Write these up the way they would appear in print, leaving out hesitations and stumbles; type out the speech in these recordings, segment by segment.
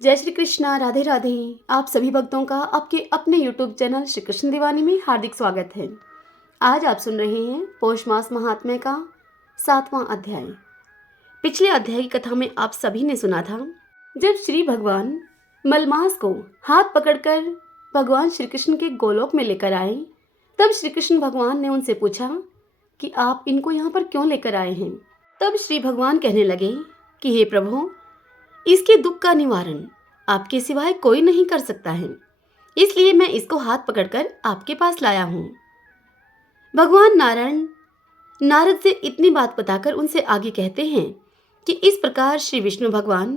जय श्री कृष्णा, राधे राधे। आप सभी भक्तों का आपके अपने YouTube चैनल श्री कृष्ण दीवानी में हार्दिक स्वागत है। आज आप सुन रहे हैं पौष मास महात्म्य का 7वां अध्याय। पिछले अध्याय की कथा में आप सभी ने सुना था, जब श्री भगवान मलमास को हाथ पकड़कर भगवान श्री कृष्ण के गोलोक में लेकर आए, तब श्री कृष्ण भगवान ने उनसे पूछा कि आप इनको यहाँ पर क्यों लेकर आए हैं। तब श्री भगवान कहने लगे कि हे प्रभु, इसके दुख का निवारण आपके सिवाय कोई नहीं कर सकता है, इसलिए मैं इसको हाथ पकड़कर आपके पास लाया हूं। भगवान नारायण नारद से इतनी बात बताकर उनसे आगे कहते हैं कि इस प्रकार श्री विष्णु भगवान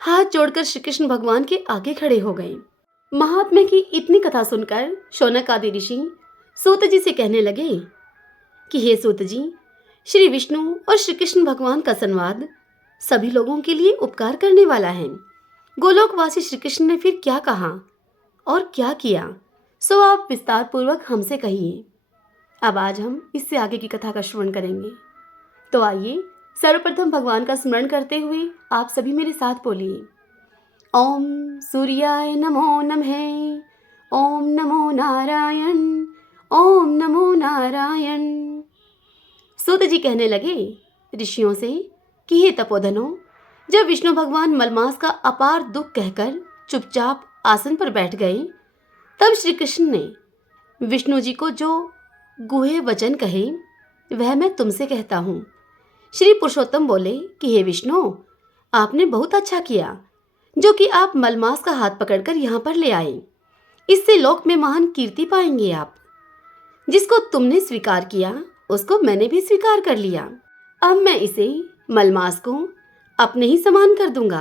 हाथ जोड़कर श्री कृष्ण भगवान के आगे खड़े हो गए। महात्म्य की इतनी कथा सुनकर शौनक आदि ऋषि सूत जी से कहने लगे कि हे सूत जी, श्री विष्णु और श्री कृष्ण भगवान का संवाद सभी लोगों के लिए उपकार करने वाला है। गोलोकवासी श्री कृष्ण ने फिर क्या कहा और क्या किया, सो आप विस्तार पूर्वक हमसे कहिए। अब आज हम इससे आगे की कथा का श्रवण करेंगे। तो आइए सर्वप्रथम भगवान का स्मरण करते हुए आप सभी मेरे साथ बोलिए, ओम सूर्याय नमो नमः, ओम नमो नारायण, ओम नमो नारायण। सूत जी कहने लगे ऋषियों से कि हे तपोधनो, जब विष्णु भगवान मलमास का अपार दुख कहकर चुपचाप आसन पर बैठ गए, तब श्री कृष्ण ने विष्णु जी को जो गुहे वचन कहे वह मैं तुमसे कहता हूँ। श्री पुरुषोत्तम बोले कि हे विष्णु, आपने बहुत अच्छा किया जो कि आप मलमास का हाथ पकड़कर यहाँ पर ले आए। इससे लोक में महान कीर्ति पाएंगे आप। जिसको तुमने स्वीकार किया उसको मैंने भी स्वीकार कर लिया। अब मैं इसे मलमास को अपने ही समान कर दूंगा।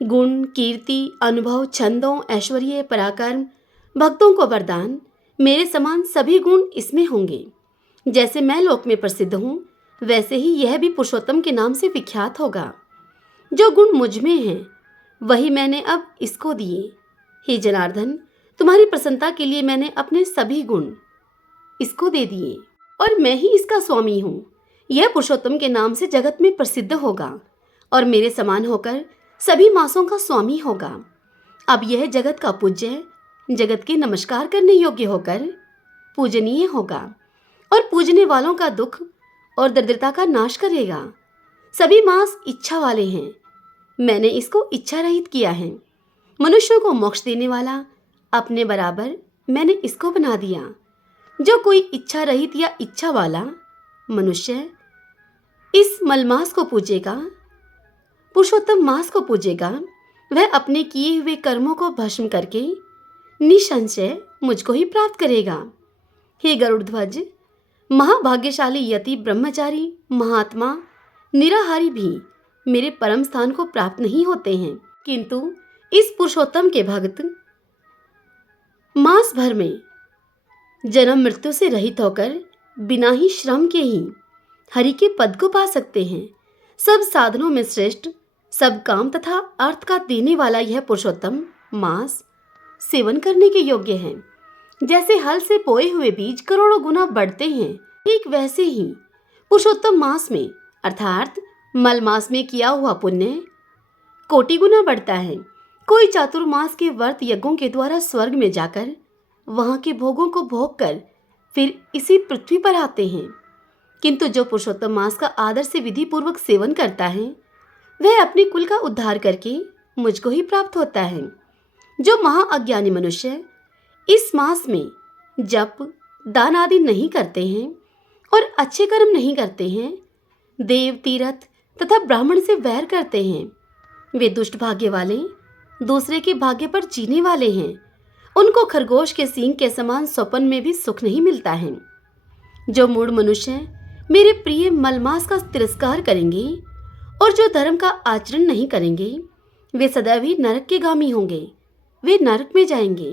गुण, कीर्ति, अनुभव, छंदों, ऐश्वर्य, पराक्रम, भक्तों को वरदान, मेरे समान सभी गुण इसमें होंगे। जैसे मैं लोक में प्रसिद्ध हूँ, वैसे ही यह भी पुरुषोत्तम के नाम से विख्यात होगा। जो गुण मुझ में हैं वही मैंने अब इसको दिए। हे जनार्दन, तुम्हारी प्रसन्नता के लिए मैंने अपने सभी गुण इसको दे दिए और मैं ही इसका स्वामी हूँ। यह पुरुषोत्तम के नाम से जगत में प्रसिद्ध होगा और मेरे समान होकर सभी मासों का स्वामी होगा। अब यह जगत का पूज्य, जगत के नमस्कार करने योग्य होकर पूजनीय होगा और पूजने वालों का दुख और दरिद्रता का नाश करेगा। सभी मास इच्छा वाले हैं, मैंने इसको इच्छा रहित किया है। मनुष्यों को मोक्ष देने वाला अपने बराबर मैंने इसको बना दिया। जो कोई इच्छा रहित या इच्छा वाला मनुष्य इस मलमास को पूजेगा, पुरुषोत्तम मास को पूजेगा, वह अपने किए हुए कर्मों को भस्म करके निसंशय मुझको ही प्राप्त करेगा। हे गरुड़ध्वज, महाभाग्यशाली यति, ब्रह्मचारी, महात्मा, निराहारी भी मेरे परम स्थान को प्राप्त नहीं होते हैं, किंतु इस पुरुषोत्तम के भक्त मास भर में जन्म मृत्यु से रहित होकर बिना ही श्रम के ही हरि के पद को पा सकते हैं। सब साधनों में श्रेष्ठ, सब काम तथा अर्थ का देने वाला यह पुरुषोत्तम मास सेवन करने के योग्य है। जैसे हल से बोए हुए बीज करोड़ों गुना बढ़ते हैं, ठीक वैसे ही पुरुषोत्तम मास में अर्थात मल मास में किया हुआ पुण्य कोटि गुना बढ़ता है। कोई चातुर्मास के व्रत यज्ञों के द्वारा स्वर्ग में जाकर वहां के भोगों को भोग कर फिर इसी पृथ्वी पर आते हैं, किंतु जो पुरुषोत्तम मास का आदर से विधि पूर्वक सेवन करता है वह अपने कुल का उद्धार करके मुझको ही प्राप्त होता है। जो महाअज्ञानी मनुष्य इस मास में जप, दान आदि नहीं करते हैं और अच्छे कर्म नहीं करते हैं, देव, तीर्थ तथा ब्राह्मण से वैर करते हैं, वे दुष्ट भाग्य वाले, दूसरे के भाग्य पर जीने वाले हैं। उनको खरगोश के सींग के समान स्वप्न में भी सुख नहीं मिलता है। जो मूढ़ मनुष्य मेरे प्रिय मलमास का तिरस्कार करेंगे और जो धर्म का आचरण नहीं करेंगे, वे सदैव ही नरक के गामी होंगे, वे नरक में जाएंगे।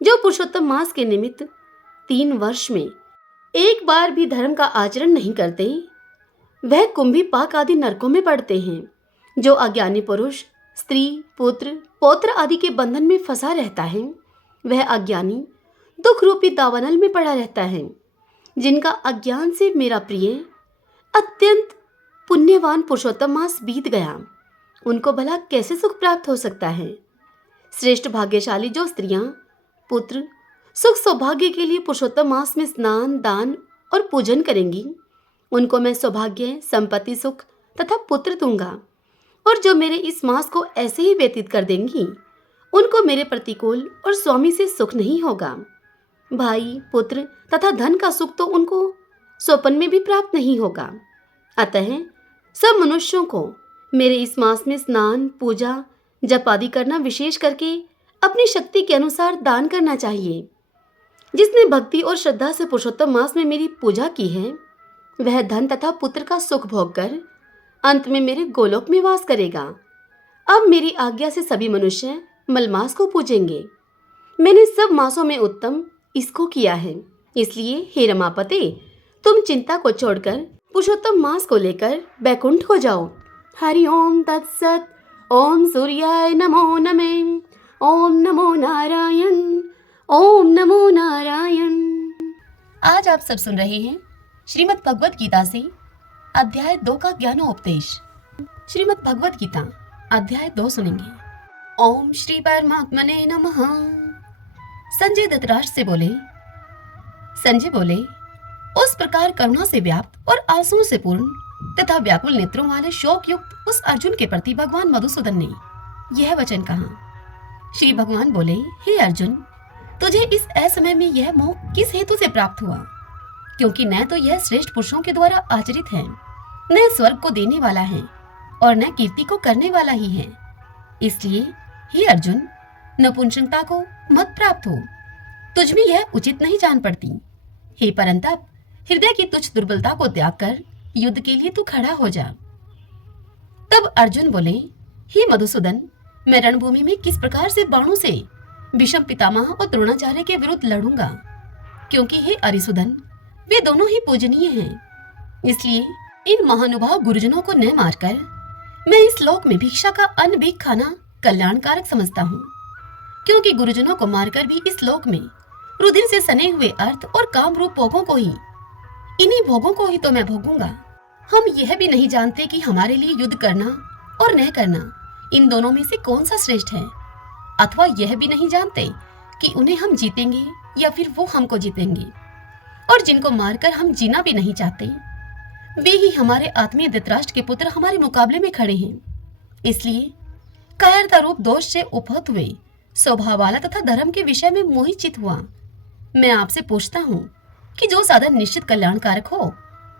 जो पुरुषोत्तम मास के निमित्त 3 वर्ष में एक बार भी धर्म का आचरण नहीं करते, वह कुंभी पाक आदि नरकों में पड़ते हैं। जो अज्ञानी पुरुष स्त्री, पुत्र, पौत्र आदि के बंधन में फंसा रहता है, वह अज्ञानी दुख रूपी दावानल में पड़ा रहता है। जिनका अज्ञान से मेरा प्रिय अत्यंत पुण्यवान पुरुषोत्तम मास बीत गया उनको भला कैसे सुख प्राप्त हो सकता है? श्रेष्ठ भाग्यशाली जो स्त्रियां पुत्र सुख सौभाग्य के लिए पुरुषोत्तम मास में स्नान, दान और पूजन करेंगी, उनको मैं सौभाग्य, संपत्ति, सुख तथा पुत्र दूंगा। और जो मेरे इस मास को ऐसे ही व्यतीत कर देंगी, उनको मेरे प्रतिकूल और स्वामी से सुख नहीं होगा। भाई, पुत्र तथा धन का सुख तो उनको स्वप्न में भी प्राप्त नहीं होगा। अतः सब मनुष्यों को मेरे इस मास में स्नान, पूजा, जप आदि करना, विशेष करके अपनी शक्ति के अनुसार दान करना चाहिए। जिसने भक्ति और श्रद्धा से पुरुषोत्तम मास में मेरी पूजा की है, वह धन तथा पुत्र का सुख भोग कर अंत में मेरे गोलोक में वास करेगा। अब मेरी आज्ञा से सभी मनुष्य मलमास को पूजेंगे। मैंने सब मासों में उत्तम इसको किया है। इसलिए हे रमापते, तुम चिंता को छोड़कर पुरुषोत्तम मास को लेकर बैकुंठ हो जाओ। हरि ओम तत्सत। ओम सूर्याय नमो नमः। ओम नमो नारायण। ओम नमो नारायण। आज आप सब सुन रहे हैं श्रीमद् भगवद गीता से अध्याय 2 का ज्ञानोपदेश। श्रीमद् भगवद गीता अध्याय 2 सुनेंगे। ओम श्री परमात्मने नमः। संजय धृतराष्ट्र से बोले, संजय बोले, उस प्रकार करुणा से व्याप्त और आंसुओं से पूर्ण तथा व्याकुल नेत्रों वाले शोक युक्त उस अर्जुन के प्रति भगवान मधुसूदन ने यह वचन कहा। श्री भगवान बोले, हे अर्जुन, तुझे इस असमय में यह मोह किस हेतु से प्राप्त हुआ? क्योंकि न तो यह श्रेष्ठ पुरुषों के द्वारा आचरित है, न स्वर्ग को देने वाला है और न कीर्ति को करने वाला ही है। इसलिए हे अर्जुन, नपुंसकता को मत प्राप्त हो। तुझ में यह उचित नहीं जान पड़ती। हे परंतप, हृदय की तुच्छ दुर्बलता को त्याग कर युद्ध के लिए तू खड़ा हो जा। तब अर्जुन बोले, हे मधुसूदन, मैं रणभूमि में किस प्रकार से बाणों से भीष्म पितामह और द्रोणाचार्य के विरुद्ध लड़ूंगा? क्योंकि हे अरिसुदन, वे दोनों ही पूजनीय हैं। इसलिए इन महानुभाव गुरुजनों को न मारकर मैं इस लोक में भिक्षा का अन्न भी खाना कल्याणकारक समझता हूँ। क्योंकि गुरुजनों को मारकर भी इस लोक में रुधिर से सने हुए अर्थ और काम रूप भोगों को ही, इन्हीं भोगों को ही तो मैं भोगूंगा। हम यह भी नहीं जानते कि हमारे लिए युद्ध करना और न करना, इन दोनों में से कौन सा श्रेष्ठ है। अथवा यह भी नहीं जानते कि उन्हें हम जीतेंगे या फिर वो हमको जीतेंगे। और जिनको मारकर हम जीना भी नहीं चाहते, वे ही हमारे आत्मीय धृतराष्ट्र के पुत्र हमारे मुकाबले में खड़े हैं। इसलिए कायरता रूप दोष से उपहत हुए स्वभाव वाला तथा धर्म के विषय में मोहित चित हुआ मैं आपसे पूछता हूँ कि जो साधन निश्चित कल्याणकारक हो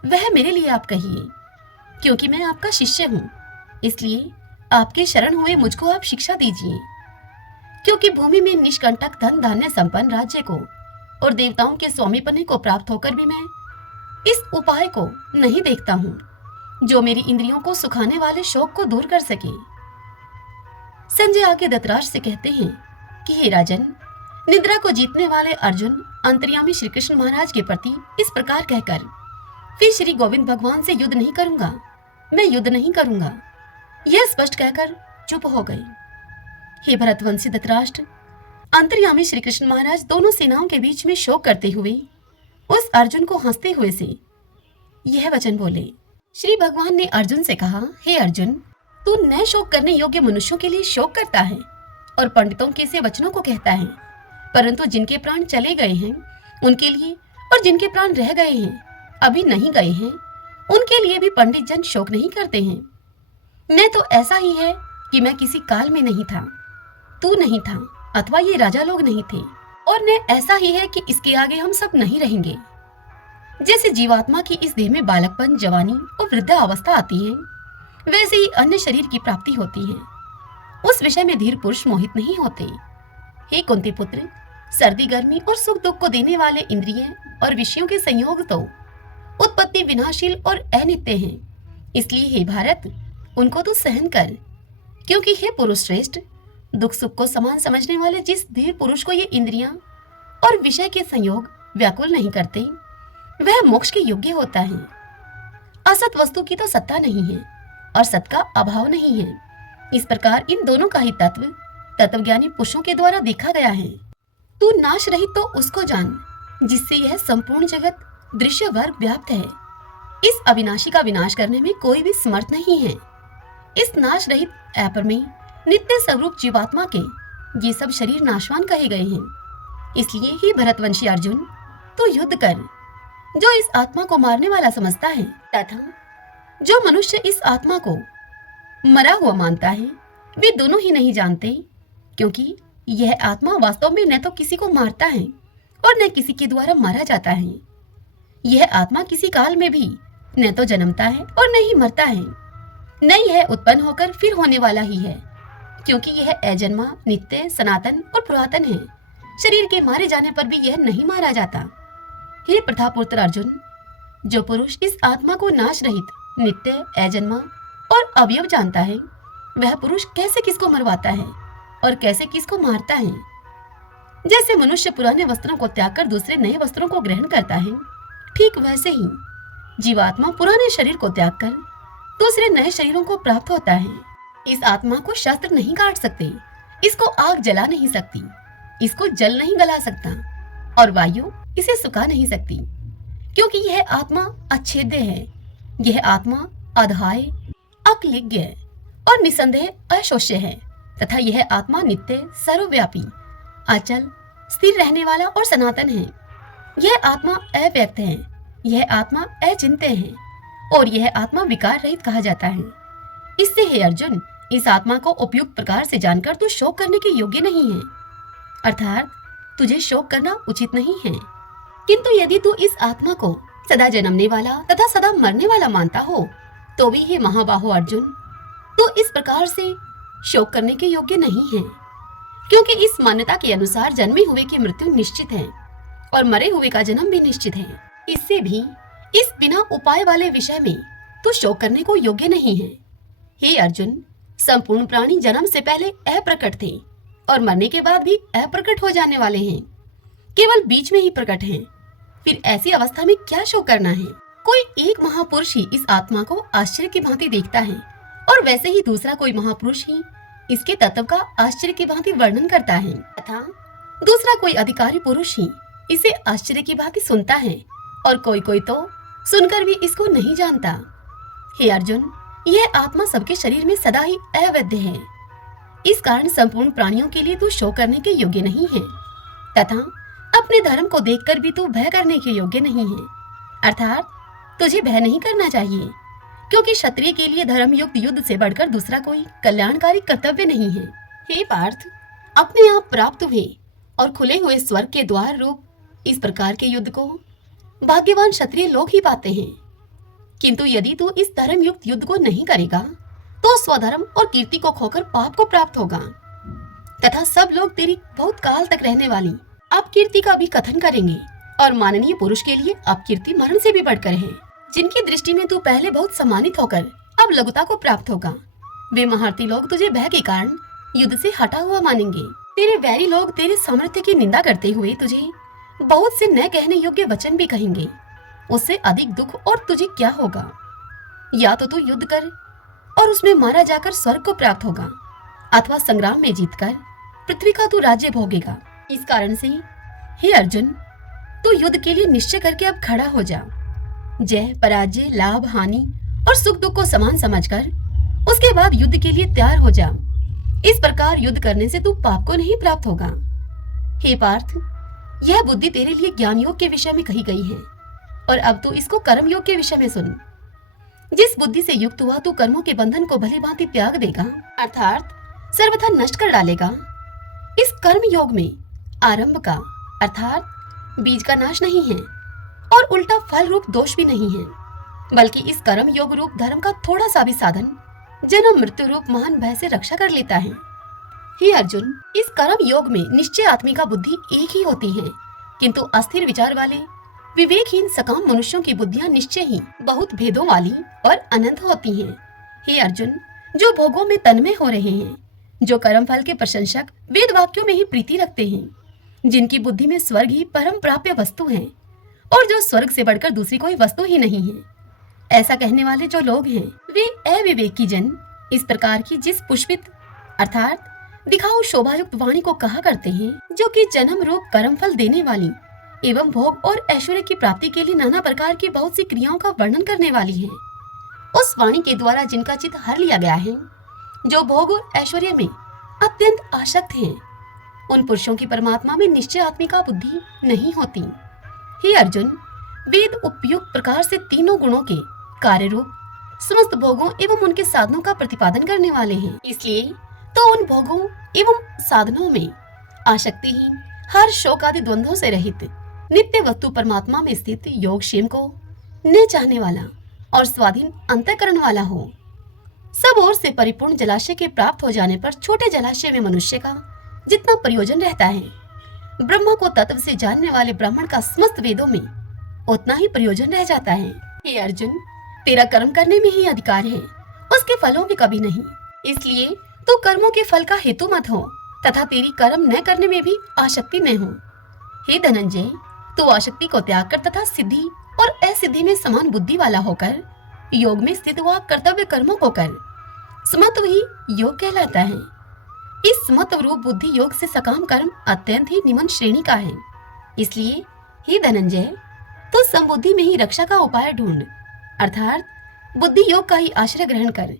वह मेरे लिए आप कहिए। क्योंकि मैं आपका शिष्य हूँ, इसलिए आपके शरण हुए मुझको आप शिक्षा दीजिए। क्योंकि भूमि में निष्कंटक धन धान्य संपन्न राज्य को और देवताओं के स्वामीपने को प्राप्त होकर भी मैं इस उपाय को नहीं देखता हूँ जो मेरी इंद्रियों को सुखाने वाले शोक को दूर कर सके। संजय आगे धृतराष्ट्र से कहते हैं कि हे राजन, निद्रा को जीतने वाले अर्जुन अंतर्यामी श्री कृष्ण महाराज के प्रति इस प्रकार कहकर फिर श्री गोविंद भगवान से युद्ध नहीं करूंगा, मैं युद्ध नहीं करूंगा, यह स्पष्ट कहकर चुप हो गए। हे भरतवंशी धृतराष्ट्र, अंतर्यामी श्री कृष्ण महाराज दोनों सेनाओं के बीच में शोक करते हुए उस अर्जुन को हंसते हुए से यह वचन बोले। श्री भगवान ने अर्जुन से कहा, हे अर्जुन, तू न शोक करने योग्य मनुष्यों के लिए शोक करता है और पंडितों के से वचनों को कहता है, परंतु जिनके प्राण चले गए हैं उनके लिए और जिनके प्राण रह गए हैं अभी नहीं गए हैं उनके लिए भी पंडित जन शोक नहीं करते हैं। न तो ऐसा ही है कि मैं किसी काल में नहीं था, तू नहीं था अथवा ये राजा लोग नहीं थे, और न ऐसा ही है कि इसके आगे हम सब नहीं रहेंगे। जैसे जीवात्मा की इस देह में बालकपन, जवानी और वृद्धा अवस्था आती है, वैसे ही अन्य शरीर की प्राप्ति होती है। उस विषय में धीर पुरुष मोहित नहीं होते। हे कुंती पुत्र, सर्दी गर्मी और सुख दुख को देने वाले इंद्रिय और विषयों के संयोग तो उत्पत्ति विनाशील और अनित्य हैं। इसलिए हे भारत, उनको तू सहन कर। क्योंकि हे पुरुष श्रेष्ठ, दुख सुख को समान समझने वाले जिस धीर पुरुष को ये इंद्रियां और विषय के संयोग व्याकुल नहीं करते, वह मोक्ष के योग्य होता है। असत वस्तु की तो सत्ता नहीं है और सत का अभाव नहीं है। इस प्रकार इन दोनों का ही तत्वज्ञानी पुरुषों के द्वारा देखा गया है। तू नाश रहित तो उसको जान जिससे यह संपूर्ण जगत दृश्य वर्ग व्याप्त है। इस अविनाशी का विनाश करने में कोई भी समर्थ नहीं है। इस नाश रहित ऐपर में नित्य स्वरूप जीवात्मा के ये सब शरीर नाशवान कहे गए हैं। इसलिए ही भरतवंशी अर्जुन, तो युद्ध कर जो इस आत्मा को मारने वाला समझता है, तथा जो मनुष्य इस आत्मा को मरा हुआ मानता है, वे दोनों ही नहीं जानते, क्योंकि यह आत्मा वास्तव में न तो किसी को मारता है और न किसी के द्वारा मारा जाता है। यह आत्मा किसी काल में भी न तो जन्मता है और न ही मरता है, न यह उत्पन्न होकर फिर होने वाला ही है, क्योंकि यह अजन्मा, नित्य, सनातन और पुरातन है। शरीर के मारे जाने पर भी यह नहीं मारा जाता। हे प्रतापपुत्र अर्जुन, जो पुरुष इस आत्मा को नाश रहित, नित्य, अजन्मा और अवयव जानता है, वह पुरुष कैसे किसको मरवाता है और कैसे किसको मारता है। जैसे मनुष्य पुराने वस्त्रों को त्याग कर दूसरे नए वस्त्रों को ग्रहण करता है, ठीक वैसे ही जीवात्मा पुराने शरीर को त्याग कर दूसरे नए शरीरों को प्राप्त होता है। इस आत्मा को शस्त्र नहीं काट सकते, इसको आग जला नहीं सकती, इसको जल नहीं गला सकता और वायु इसे सुखा नहीं सकती, क्योंकि यह आत्मा अच्छेद्य है। यह आत्मा अधाय, अक्लिज्ञ और निसंदेह अशोष्य है, तथा यह आत्मा नित्य, सर्वव्यापी, अचल, स्थिर रहने वाला और सनातन है। यह आत्मा अव्यक्त है, यह आत्मा अचिंत्य है और यह आत्मा विकार रहित कहा जाता है। इससे हे अर्जुन, इस आत्मा को उपयुक्त प्रकार से जानकर तू शोक करने के योग्य नहीं है, अर्थात तुझे शोक करना उचित नहीं है। किंतु यदि तू इस आत्मा को सदा जन्मने वाला तथा सदा मरने वाला मानता हो, तो भी हे महाबाहो अर्जुन, तू इस प्रकार से शोक करने के योग्य नहीं है, क्योंकि इस मान्यता के अनुसार जन्मे हुए की मृत्यु निश्चित है और मरे हुए का जन्म भी निश्चित है। इससे भी इस बिना उपाय वाले विषय में तू शोक करने को योग्य नहीं है। हे अर्जुन, संपूर्ण प्राणी जन्म से पहले अप्रकट थे और मरने के बाद भी अप्रकट हो जाने वाले हैं, केवल बीच में ही प्रकट हैं। फिर ऐसी अवस्था में क्या शोक करना है? कोई एक महापुरुष ही इस आत्मा को आश्चर्य की भांति देखता है और वैसे ही दूसरा कोई महापुरुष ही इसके तत्व का आश्चर्य की भांति वर्णन करता है, तथा दूसरा कोई अधिकारी पुरुष ही इसे आश्चर्य की भांति सुनता है और कोई कोई तो सुनकर भी इसको नहीं जानता। हे अर्जुन, यह आत्मा सबके शरीर में सदा ही अवैध है। इस कारण संपूर्ण प्राणियों के लिए तू शोक करने के योग्य नहीं है, तथा अपने धर्म को देखकर भी तू भय करने के योग्य नहीं है, अर्थात तुझे भय नहीं करना चाहिए, क्योंकि क्षत्रिय के लिए धर्म युक्त युद्ध से बढ़कर दूसरा कोई कल्याणकारी कर्तव्य नहीं है। हे पार्थ, अपने आप प्राप्त हुए और खुले हुए स्वर्ग के द्वार रूप इस प्रकार के युद्ध को भाग्यवान क्षत्रिय लोग ही पाते हैं। किंतु यदि तू इस धर्म युक्त युद्ध को नहीं करेगा, तो स्वधर्म और कीर्ति को खोकर पाप को प्राप्त होगा, तथा सब लोग तेरी बहुत काल तक रहने वाली अपकीर्ति का भी कथन करेंगे और माननीय पुरुष के लिए अपकीर्ति मरण से भी बढ़कर है। जिनकी दृष्टि में तू पहले बहुत सम्मानित होकर अब लघुता को प्राप्त होगा, वे महारथी लोग तुझे भय के कारण युद्ध से हटा हुआ मानेंगे। तेरे वैरी लोग तेरे सामर्थ्य की निंदा करते हुए तुझे बहुत से न कहने योग्य वचन भी कहेंगे। उससे अधिक दुख और तुझे क्या होगा? या तो तू युद्ध कर और उसमें मारा जाकर स्वर्ग को प्राप्त होगा, अथवा संग्राम में जीतकर पृथ्वी का तू राज्य भोगेगा। इस कारण से हे अर्जुन, तू युद्ध के लिए निश्चय करके अब खड़ा हो जा। जय, पराजय, लाभ, हानि और सुख दुख को समान समझकर उसके बाद युद्ध के लिए तैयार हो जा। इस प्रकार युद्ध करने से तू पाप को नहीं प्राप्त होगा। हे पार्थ, यह बुद्धि तेरे लिए ज्ञान योग के विषय में कही गई है और अब तू इसको कर्म योग के विषय में सुन। जिस बुद्धि से युक्त हुआ तू कर्मों के बंधन को भली भांति त्याग देगा, अर्थात सर्वथा नष्ट कर डालेगा। इस कर्म योग में आरंभ का अर्थात बीज का नाश नहीं है और उल्टा फल रूप दोष भी नहीं है, बल्कि इस कर्म योग रूप धर्म का थोड़ा सा भी साधन जन्म मृत्यु रूप महान भय से रक्षा कर लेता है। हे अर्जुन, इस कर्म योग में निश्चय आत्मिका बुद्धि एक ही होती है, किंतु अस्थिर विचार वाले विवेकहीन सकाम मनुष्यों की बुद्धियां निश्चय ही बहुत भेदों वाली और अनंत होती हैं। हे अर्जुन, जो भोगों में तन्मय हो रहे हैं, जो कर्म फल के प्रशंसक वेद वाक्यों में ही प्रीति रखते हैं, जिनकी बुद्धि में स्वर्ग ही परम प्राप्य वस्तु है और जो स्वर्ग से बढ़कर दूसरी कोई वस्तु ही नहीं है, ऐसा कहने वाले जो लोग हैं, वे अविवेकी जन इस प्रकार की जिस पुष्पित अर्थात दिखाऊ शोभायुक्त वाणी को कहा करते हैं, जो कि जन्म रूप कर्म फल देने वाली एवं भोग और ऐश्वर्य की प्राप्ति के लिए नाना प्रकार की बहुत सी क्रियाओं का वर्णन करने वाली है। उस वाणी के द्वारा जिनका चित्त हर लिया गया है, जो भोग और ऐश्वर्य में अत्यंत आसक्त हैं, उन पुरुषों की परमात्मा में निश्चय आत्मिका बुद्धि नहीं होती। हे अर्जुन, वेद उपयुक्त प्रकार से तीनों गुणों के कार्य रूप समस्त भोगों एवं उनके साधनों का प्रतिपादन करने वाले हैं। इसलिए तो उन भोगों एवं साधनों में आसक्तिहीन, हर शोक आदि द्वंद्वों से रहित, नित्य वस्तु परमात्मा में स्थित योगक्षेम को न चाहने वाला और स्वाधीन अंतःकरण वाला हो। सब ओर से परिपूर्ण जलाशय के प्राप्त हो जाने पर छोटे जलाशय में मनुष्य का जितना प्रयोजन रहता है, ब्रह्म को तत्व से जानने वाले ब्राह्मण का समस्त वेदों में उतना ही प्रयोजन रह जाता है। हे अर्जुन, तेरा कर्म करने में ही अधिकार है, उसके फलों में कभी नहीं। इसलिए तू कर्मों के फल का हेतु मत हो तथा तेरी कर्म न करने में भी आसक्ति न हो। हे धनंजय, तू आसक्ति को त्याग कर तथा सिद्धि और असिद्धि में समान बुद्धि वाला होकर योग में स्थित हुआ कर्तव्य कर्मों को कर। समत्व ही योग कहलाता है। इस समत्व रूप बुद्धि योग से सकाम कर्म अत्यंत ही निम्न श्रेणी का है। इसलिए हे धनंजय, तो समबुद्धि में ही रक्षा का उपाय ढूंढ, अर्थात बुद्धि योग का ही आश्रय ग्रहण कर,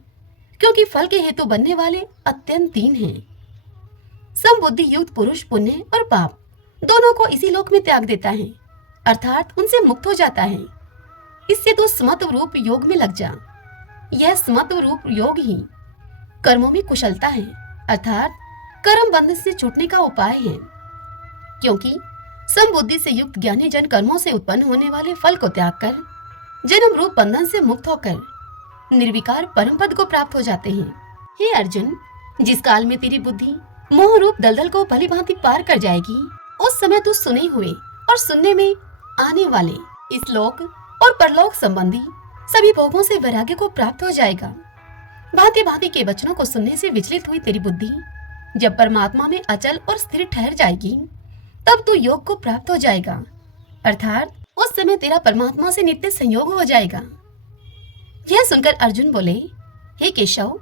क्योंकि फल के हेतु बनने वाले अत्यंत तीन हैं। समबुद्धि युक्त पुरुष पुण्य और पाप दोनों को इसी लोक में त्याग देता है, अर्थात उनसे मुक्त हो जाता है। इससे तो समत्व रूप योग में लग जा। यह समत्व रूप योग ही कर्मों में कुशलता है, अर्थात कर्म बंधन से छूटने का उपाय है। क्योंकि समबुद्धि से युक्त ज्ञानी जन कर्मों से उत्पन्न होने वाले फल को त्याग कर जन्म रूप बंधन से मुक्त होकर निर्विकार परम पद को प्राप्त हो जाते हैं। हे अर्जुन, जिस काल में तेरी बुद्धि मोह रूप दलदल को भली भांति पार कर जाएगी, उस समय तू सुने हुए और सुनने में आने वाले इस लोक और परलोक संबंधी सभी भोगों से वैराग्य को प्राप्त हो जाएगा। भांति भांति के वचनों को सुनने से विचलित हुई तेरी बुद्धि जब परमात्मा में अचल और स्थिर ठहर जाएगी, तब तू योग को प्राप्त हो जाएगा, अर्थात उस समय तेरा परमात्मा से नित्य संयोग हो जाएगा। यह सुनकर अर्जुन बोले, हे केशव,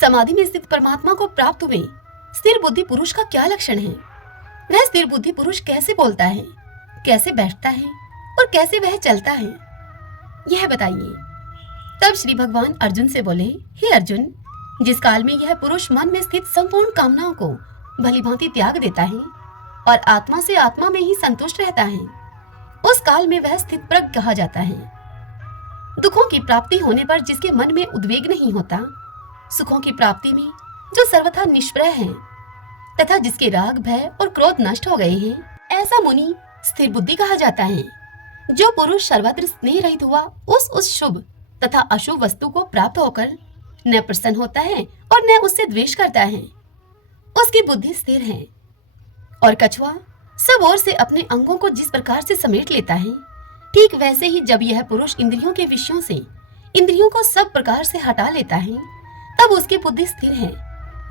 समाधि में स्थित परमात्मा को प्राप्त हुए स्थिर बुद्धि पुरुष का क्या लक्षण है? वह स्थिर बुद्धि पुरुष कैसे बोलता है, कैसे बैठता है और कैसे वह चलता है, यह बताइए। तब श्री भगवान अर्जुन से बोले, हे अर्जुन, जिस काल में यह पुरुष मन में स्थित संपूर्ण कामनाओं को भली भांति त्याग देता है और आत्मा से आत्मा में ही संतुष्ट रहता है, उस काल में वह स्थित प्रज्ञ कहा जाता है। दुखों की प्राप्ति होने पर जिसके मन में उद्वेग नहीं होता, सुखों की प्राप्ति में जो सर्वथा निष्प्रय है तथा जिसके राग भय और क्रोध नष्ट हो गए हैं, ऐसा मुनि स्थिर बुद्धि कहा जाता है। जो पुरुष सर्वत्र स्नेह रहित हुआ उस शुभ तथा अशुभ वस्तु को प्राप्त होकर न प्रसन्न होता है और न उससे द्वेष करता है, उसकी बुद्धि स्थिर है। और कछुआ सब ओर से अपने अंगों को जिस प्रकार से समेट लेता है, ठीक वैसे ही जब यह पुरुष इंद्रियों के विषयों से इंद्रियों को सब प्रकार से हटा लेता है, तब उसकी बुद्धि स्थिर है,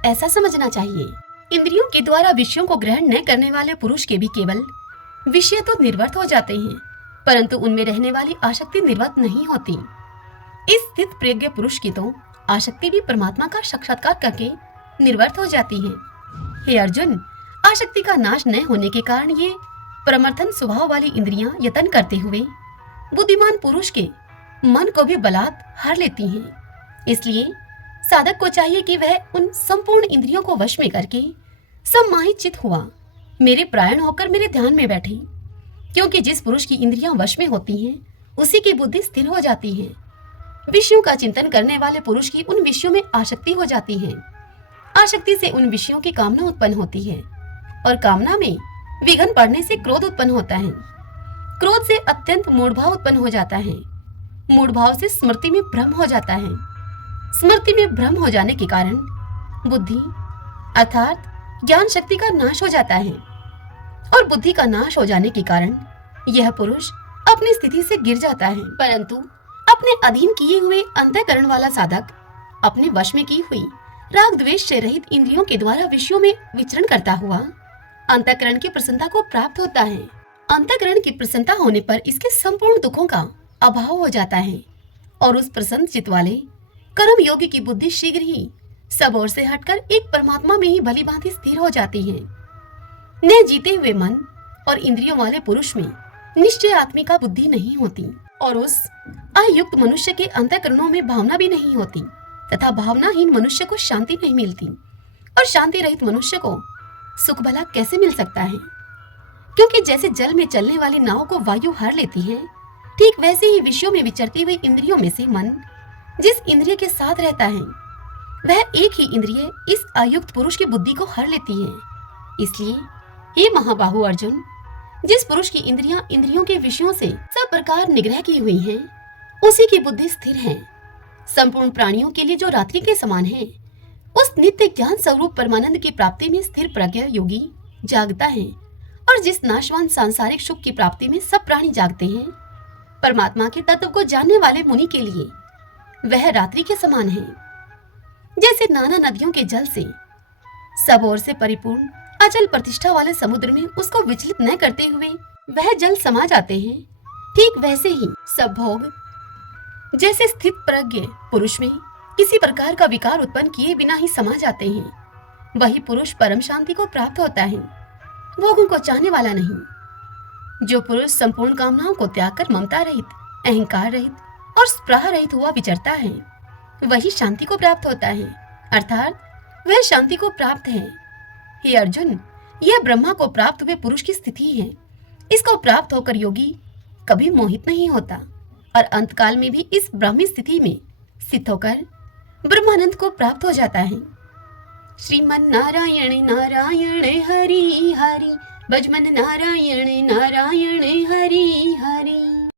ऐसा समझना चाहिए। इंद्रियों के द्वारा विषयों को ग्रहण न करने वाले पुरुष के भी केवल विषय तो निर्वर्त हो जाते हैं, परंतु उनमें रहने वाली आसक्ति निर्वर्त नहीं होती। इस स्थित प्रज्ञ पुरुष की तो आसक्ति भी परमात्मा का साक्षात्कार करके निर्वर्त हो जाती है। हे अर्जुन, आसक्ति का नाश न होने के कारण ये परमर्थन स्वभाव वाली इंद्रियां यत्न करते हुए बुद्धिमान पुरुष के मन को भी बलात् हार लेती हैं। इसलिए साधक को चाहिए कि वह उन संपूर्ण इंद्रियों को वश में करके सम्माहित चित्त हुआ मेरे प्राण होकर मेरे ध्यान में बैठे, क्योंकि जिस पुरुष की इंद्रियां वश में होती हैं, उसी की बुद्धि स्थिर हो जाती है। विषयों का चिंतन करने वाले पुरुष की उन विषयों में आसक्ति हो जाती है। आसक्ति से उन विषयों की कामना उत्पन्न होती है और कामना में विघन पड़ने से क्रोध उत्पन्न होता है। क्रोध से अत्यंत मूढ़भाव उत्पन्न हो जाता है। मूढ़भाव से स्मृति में भ्रम हो जाता है। स्मृति में भ्रम हो जाने के कारण बुद्धि अर्थात ज्ञान शक्ति का नाश हो जाता है और बुद्धि का नाश हो जाने के कारण यह पुरुष अपनी स्थिति से गिर जाता है। परंतु अपने अधीन किए हुए अंतःकरण वाला साधक अपने वश में की हुई राग द्वेष से रहित इंद्रियों के द्वारा विषयों में विचरण करता हुआ अंतःकरण की प्रसन्नता को प्राप्त होता है। अंतःकरण की प्रसन्नता होने पर इसके संपूर्ण दुखों का अभाव हो जाता है और उस प्रसन्न चित्त वाले कर्म योगी की बुद्धि शीघ्र ही सब ओर से हटकर एक परमात्मा में ही भली भांति स्थिर हो जाती है। न जीते हुए मन और इंद्रियों वाले पुरुष में निश्चय आत्मिका बुद्धि नहीं होती और उस अयुक्त मनुष्य के अंतःकरणों में भावना भी नहीं होती तथा भावनाहीन मनुष्य को शांति नहीं मिलती, और शांति रहित मनुष्य को सुख भला कैसे मिल सकता है? क्योंकि जैसे जल में चलने वाली नाव को वायु हर लेती है, ठीक वैसे ही विषयों में विचरती हुई इंद्रियों में से मन जिस इंद्रिय के साथ रहता है, वह एक ही इंद्रिय इस अयुक्त पुरुष की बुद्धि को हर लेती है। इसलिए हे महाबाहु अर्जुन, जिस पुरुष की इंद्रियां इंद्रियों के विषयों से सब प्रकार निग्रह की हुई हैं, उसी की बुद्धि स्थिर है। संपूर्ण प्राणियों के लिए जो रात्रि के समान है, उस नित्य ज्ञान स्वरूप परमानंद की प्राप्ति में स्थिर प्रज्ञ योगी जागता है, और जिस नाशवान सांसारिक सुख की प्राप्ति में सब प्राणी जागते हैं, परमात्मा के तत्व को जानने वाले मुनि के लिए वह रात्रि के समान है। जैसे नाना नदियों के जल से सब ओर से परिपूर्ण अचल प्रतिष्ठा वाले समुद्र में उसको विचलित न करते हुए वह जल समा जाते हैं, ठीक वैसे ही सब भोग जैसे स्थित प्रज्ञ पुरुष में किसी प्रकार का विकार उत्पन्न किए बिना ही समा जाते हैं, वही पुरुष परम शांति को प्राप्त होता है, भोगों को चाहने वाला नहीं। जो पुरुष संपूर्ण कामनाओं को त्याग कर ममता रहित, अहंकार रहित और स्पृहा रहित हुआ विचरता है, वही शांति को प्राप्त होता है, अर्थात वह शांति को प्राप्त है। हे अर्जुन, यह ब्रह्मा को प्राप्त हुए पुरुष की स्थिति है। इसको प्राप्त होकर योगी कभी मोहित नहीं होता, और अंतकाल में भी इस ब्राह्मी स्थिति में स्थित होकर ब्रह्मानंद को प्राप्त हो जाता है। श्रीमन नारायण नारायण हरि हरि, भजमन नारायण नारायण हरि हरि।